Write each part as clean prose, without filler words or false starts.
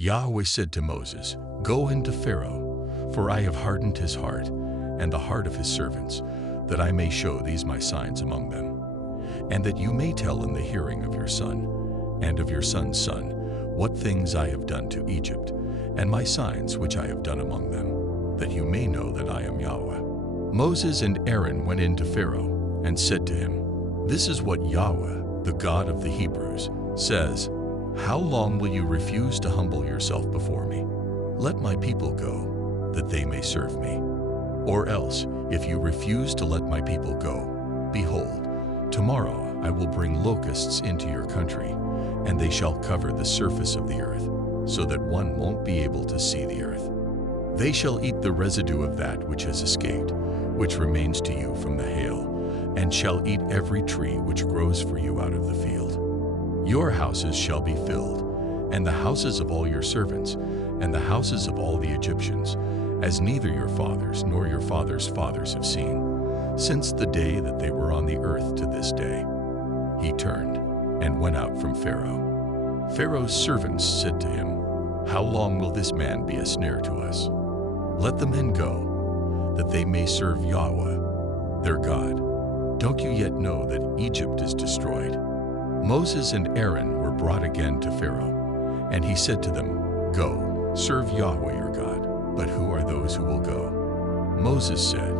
Yahweh said to Moses, "Go into Pharaoh, for I have hardened his heart and the heart of his servants, that I may show these my signs among them, and that you may tell in the hearing of your son and of your son's son what things I have done to Egypt, and my signs which I have done among them, that you may know that I am Yahweh." Moses and Aaron went in to Pharaoh and said to him, "This is what Yahweh, the God of the Hebrews, says, 'How long will you refuse to humble yourself before me? Let my people go, that they may serve me. Or else, if you refuse to let my people go, behold, tomorrow I will bring locusts into your country, and they shall cover the surface of the earth, so that one won't be able to see the earth. They shall eat the residue of that which has escaped, which remains to you from the hail, and shall eat every tree which grows for you out of the field. Your houses shall be filled, and the houses of all your servants, and the houses of all the Egyptians, as neither your fathers nor your fathers' fathers have seen, since the day that they were on the earth to this day." He turned and went out from Pharaoh. Pharaoh's servants said to him, "How long will this man be a snare to us? Let the men go, that they may serve Yahweh, their God. Don't you yet know that Egypt is destroyed?" Moses and Aaron were brought again to Pharaoh, and he said to them, "Go, serve Yahweh your God. But who are those who will go?" Moses said,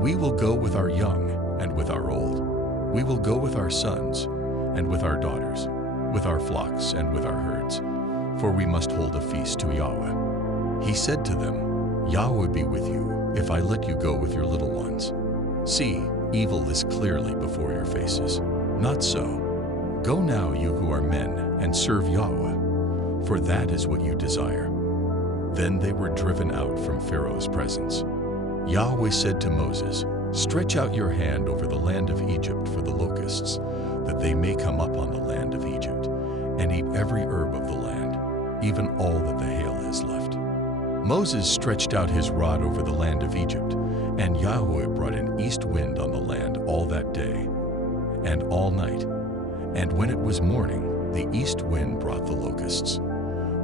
"We will go with our young and with our old. We will go with our sons and with our daughters, with our flocks and with our herds, for we must hold a feast to Yahweh." He said to them, "Yahweh be with you, if I let you go with your little ones. See, evil is clearly before your faces. Not so. Go now, you who are men, and serve Yahweh, for that is what you desire." Then they were driven out from Pharaoh's presence. Yahweh said to Moses, "Stretch out your hand over the land of Egypt for the locusts, that they may come up on the land of Egypt, and eat every herb of the land, even all that the hail has left." Moses stretched out his rod over the land of Egypt, and Yahweh brought an east wind on the land all that day and all night. And when it was morning, the east wind brought the locusts.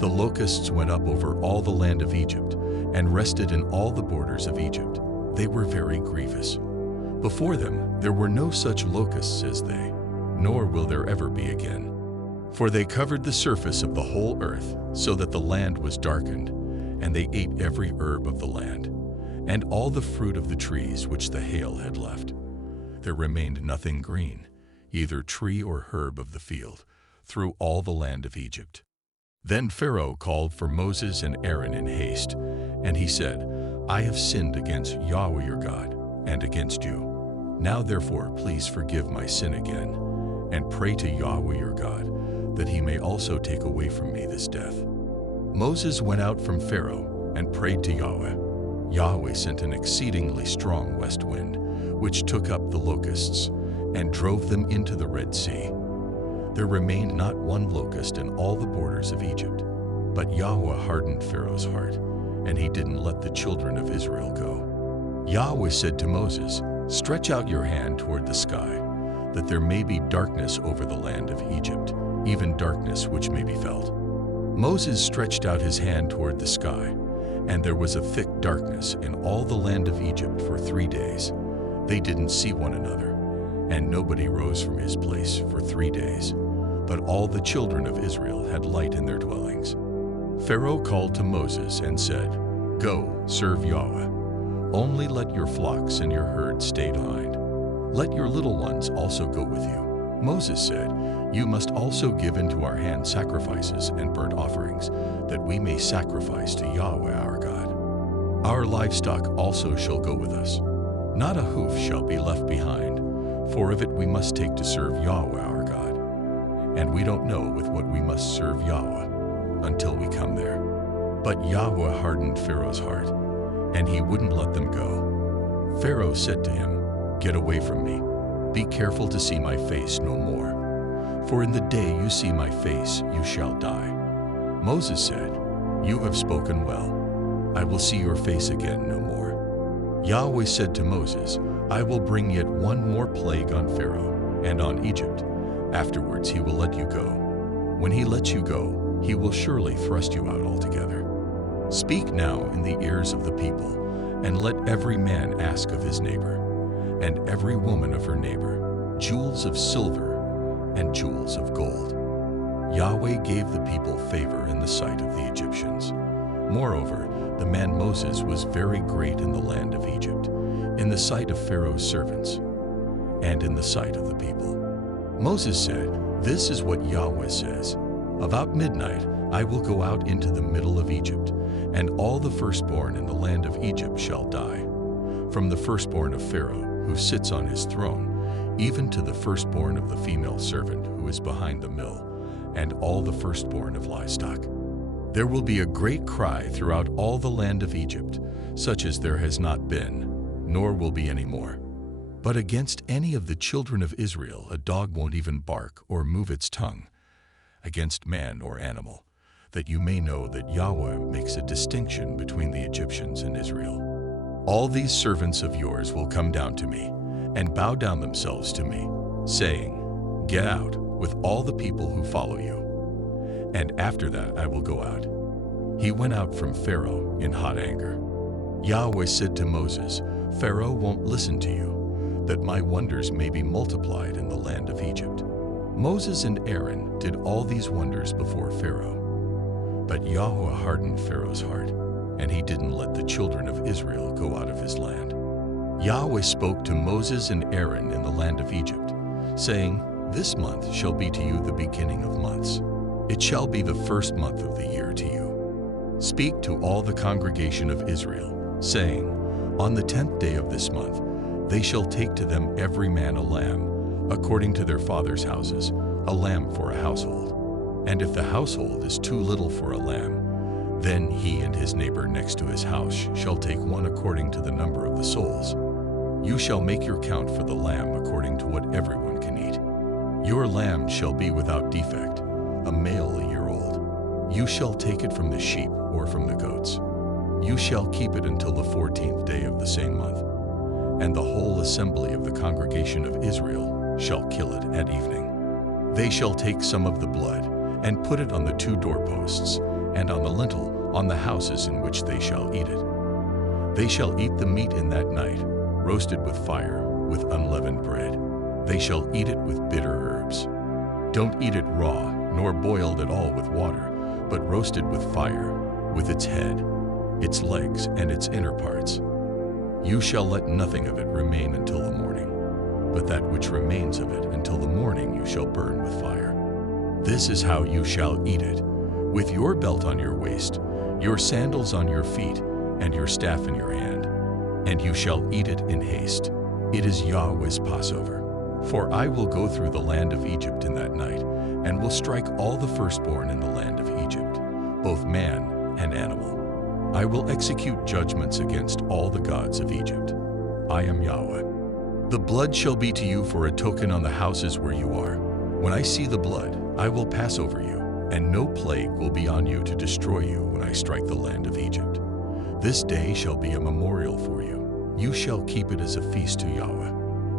The locusts went up over all the land of Egypt, and rested in all the borders of Egypt. They were very grievous. Before them there were no such locusts as they, nor will there ever be again. For they covered the surface of the whole earth, so that the land was darkened, and they ate every herb of the land, and all the fruit of the trees which the hail had left. There remained nothing green, either tree or herb of the field, through all the land of Egypt. Then Pharaoh called for Moses and Aaron in haste, and he said, "I have sinned against Yahweh your God, and against you. Now therefore please forgive my sin again, and pray to Yahweh your God, that he may also take away from me this death." Moses went out from Pharaoh and prayed to Yahweh. Yahweh sent an exceedingly strong west wind, which took up the locusts, and drove them into the Red Sea. There remained not one locust in all the borders of Egypt. But Yahweh hardened Pharaoh's heart, and he didn't let the children of Israel go. Yahweh said to Moses, "Stretch out your hand toward the sky, that there may be darkness over the land of Egypt, even darkness which may be felt." Moses stretched out his hand toward the sky, and there was a thick darkness in all the land of Egypt for 3 days. They didn't see one another, and nobody rose from his place for 3 days. But all the children of Israel had light in their dwellings. Pharaoh called to Moses and said, "Go, serve Yahweh. Only let your flocks and your herds stay behind. Let your little ones also go with you." Moses said, "You must also give into our hand sacrifices and burnt offerings, that we may sacrifice to Yahweh our God. Our livestock also shall go with us. Not a hoof shall be left behind, for of it we must take to serve Yahweh our God. And we don't know with what we must serve Yahweh until we come there." But Yahweh hardened Pharaoh's heart, and he wouldn't let them go. Pharaoh said to him, "Get away from me. Be careful to see my face no more. For in the day you see my face, you shall die." Moses said, "You have spoken well. I will see your face again no more." Yahweh said to Moses, "I will bring yet one more plague on Pharaoh and on Egypt. Afterwards he will let you go. When he lets you go, he will surely thrust you out altogether. Speak now in the ears of the people, and let every man ask of his neighbor, and every woman of her neighbor, jewels of silver and jewels of gold. Yahweh gave the people favor in the sight of the Egyptians. Moreover, the man Moses was very great in the land of Egypt, in the sight of Pharaoh's servants, and in the sight of the people. Moses said, "This is what Yahweh says. About midnight I will go out into the middle of Egypt, and all the firstborn in the land of Egypt shall die, from the firstborn of Pharaoh, who sits on his throne, even to the firstborn of the female servant who is behind the mill, and all the firstborn of livestock. There will be a great cry throughout all the land of Egypt, such as there has not been, nor will be any more. But against any of the children of Israel a dog won't even bark or move its tongue, against man or animal, that you may know that Yahweh makes a distinction between the Egyptians and Israel. All these servants of yours will come down to me, and bow down themselves to me, saying, 'Get out with all the people who follow you.' And after that I will go out." He went out from Pharaoh in hot anger. Yahweh said to Moses, "Pharaoh won't listen to you, that my wonders may be multiplied in the land of Egypt." Moses and Aaron did all these wonders before Pharaoh. But Yahweh hardened Pharaoh's heart, and he didn't let the children of Israel go out of his land. Yahweh spoke to Moses and Aaron in the land of Egypt, saying, "This month shall be to you the beginning of months. It shall be the first month of the year to you. Speak to all the congregation of Israel, saying, On the 10th day of this month they shall take to them every man a lamb, according to their fathers' houses, a lamb for a household. And if the household is too little for a lamb, then he and his neighbor next to his house shall take one according to the number of the souls. You shall make your count for the lamb according to what everyone can eat. Your lamb shall be without defect, a male a year old. You shall take it from the sheep or from the goats. You shall keep it until the 14th day of the same month, and the whole assembly of the congregation of Israel shall kill it at evening. They shall take some of the blood and put it on the 2 doorposts, and on the lintel, on the houses in which they shall eat it. They shall eat the meat in that night, roasted with fire, with unleavened bread. They shall eat it with bitter herbs. Don't eat it raw, nor boiled at all with water, but roasted with fire, with its head, its legs, and its inner parts. You shall let nothing of it remain until the morning, but that which remains of it until the morning you shall burn with fire. This is how you shall eat it, with your belt on your waist, your sandals on your feet, and your staff in your hand. And you shall eat it in haste. It is Yahweh's Passover. For I will go through the land of Egypt in that night, and will strike all the firstborn in the land of Egypt, both man and animal. I will execute judgments against all the gods of Egypt. I am Yahweh. The blood shall be to you for a token on the houses where you are. When I see the blood, I will pass over you, and no plague will be on you to destroy you when I strike the land of Egypt. This day shall be a memorial for you. You shall keep it as a feast to Yahweh.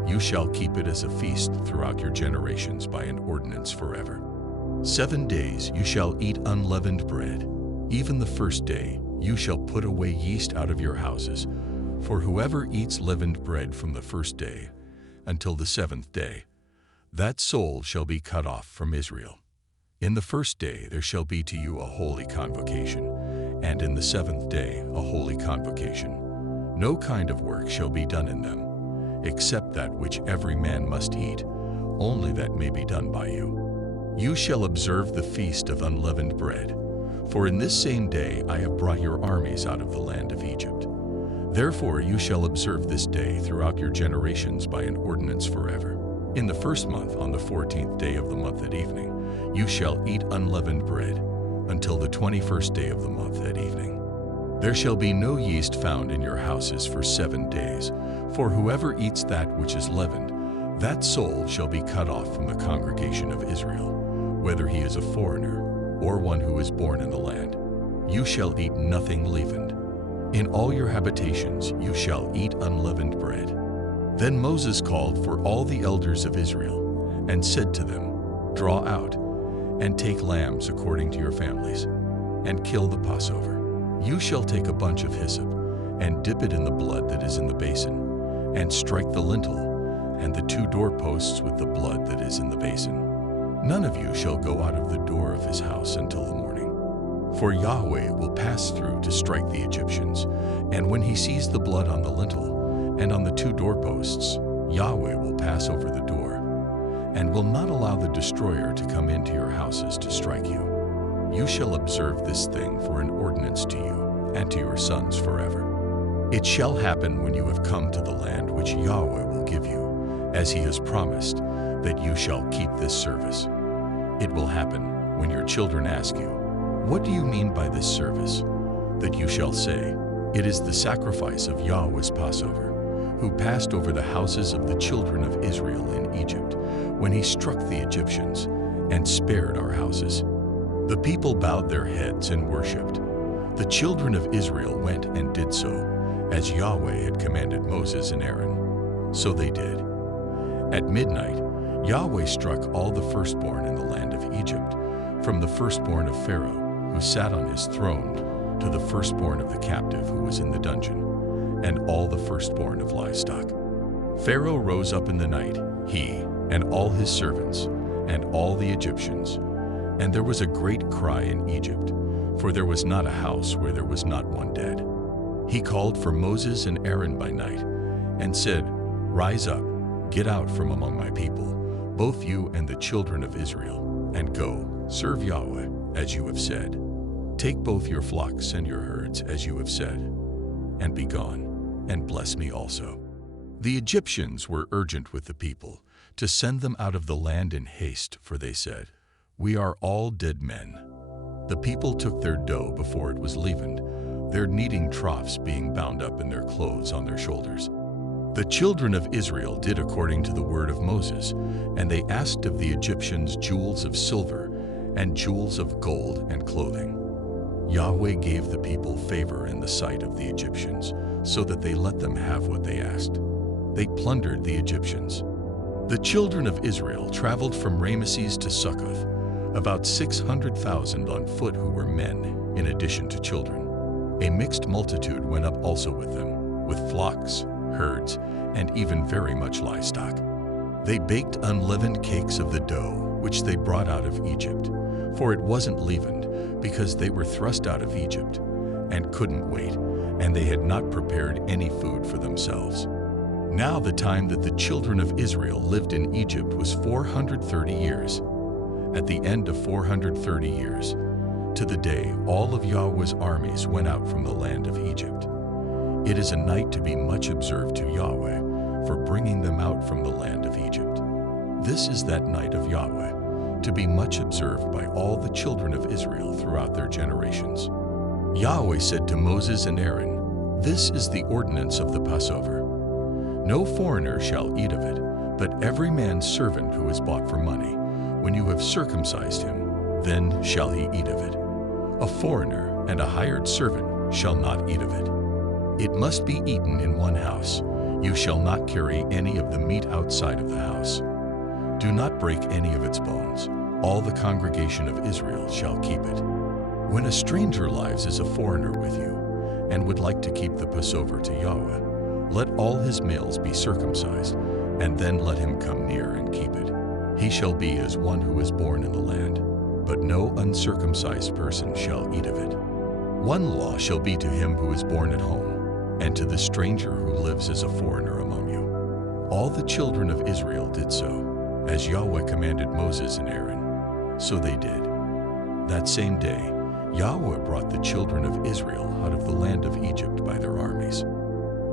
You shall keep it as a feast throughout your generations by an ordinance forever. 7 days you shall eat unleavened bread. Even the first day you shall put away yeast out of your houses. For whoever eats leavened bread from the first day until the 7th day, that soul shall be cut off from Israel. In the first day there shall be to you a holy convocation, and in the 7th day a holy convocation. No kind of work shall be done in them, except that which every man must eat, only that may be done by you. You shall observe the feast of unleavened bread, for in this same day I have brought your armies out of the land of Egypt. Therefore you shall observe this day throughout your generations by an ordinance forever. In the first month, on the 14th day of the month at evening, you shall eat unleavened bread until the 21st day of the month at evening. There shall be no yeast found in your houses for 7 days, for whoever eats that which is leavened, that soul shall be cut off from the congregation of Israel, whether he is a foreigner or one who is born in the land. You shall eat nothing leavened. In all your habitations you shall eat unleavened bread. Then Moses called for all the elders of Israel and said to them, Draw out, and take lambs according to your families, and kill the Passover. You shall take a bunch of hyssop, and dip it in the blood that is in the basin, and strike the lintel and the 2 doorposts with the blood that is in the basin. None of you shall go out of the door of his house until the morning. For Yahweh will pass through to strike the Egyptians, and when he sees the blood on the lintel and on the 2 doorposts, Yahweh will pass over the door, and will not allow the destroyer to come into your houses to strike you. You shall observe this thing for an ordinance to you and to your sons forever. It shall happen when you have come to the land which Yahweh will give you, as he has promised, that you shall keep this service. It will happen when your children ask you, "What do you mean by this service?" that you shall say, "It is the sacrifice of Yahweh's Passover, who passed over the houses of the children of Israel in Egypt, when he struck the Egyptians and spared our houses." The people bowed their heads and worshipped. The children of Israel went and did so, as Yahweh had commanded Moses and Aaron. So they did. At midnight, Yahweh struck all the firstborn in the land of Egypt, from the firstborn of Pharaoh, who sat on his throne, to the firstborn of the captive who was in the dungeon, and all the firstborn of livestock. Pharaoh rose up in the night, he and all his servants, and all the Egyptians. And there was a great cry in Egypt, for there was not a house where there was not one dead. He called for Moses and Aaron by night, and said, "Rise up, get out from among my people, both you and the children of Israel, and go, serve Yahweh, as you have said. Take both your flocks and your herds, as you have said, and be gone, and bless me also." The Egyptians were urgent with the people to send them out of the land in haste, for they said, "We are all dead men." The people took their dough before it was leavened, their kneading troughs being bound up in their clothes on their shoulders. The children of Israel did according to the word of Moses, and they asked of the Egyptians jewels of silver and jewels of gold and clothing. Yahweh gave the people favor in the sight of the Egyptians, so that they let them have what they asked. They plundered the Egyptians. The children of Israel traveled from Ramesses to Succoth, about 600,000 on foot who were men, in addition to children. A mixed multitude went up also with them, with flocks, herds, and even very much livestock. They baked unleavened cakes of the dough, which they brought out of Egypt, for it wasn't leavened, because they were thrust out of Egypt, and couldn't wait, and they had not prepared any food for themselves. Now the time that the children of Israel lived in Egypt was 430 years. At the end of 430 years, to the day all of Yahweh's armies went out from the land of Egypt. It is a night to be much observed to Yahweh for bringing them out from the land of Egypt. This is that night of Yahweh, to be much observed by all the children of Israel throughout their generations. Yahweh said to Moses and Aaron, "This is the ordinance of the Passover. No foreigner shall eat of it, but every man's servant who is bought for money. When you have circumcised him, then shall he eat of it. A foreigner and a hired servant shall not eat of it. It must be eaten in one house. You shall not carry any of the meat outside of the house. Do not break any of its bones. All the congregation of Israel shall keep it. When a stranger lives as a foreigner with you, and would like to keep the Passover to Yahweh, let all his males be circumcised, and then let him come near and keep it. He shall be as one who is born in the land, but no uncircumcised person shall eat of it. One law shall be to him who is born at home, and to the stranger who lives as a foreigner among you." All the children of Israel did so, as Yahweh commanded Moses and Aaron. So they did. That same day, Yahweh brought the children of Israel out of the land of Egypt by their armies.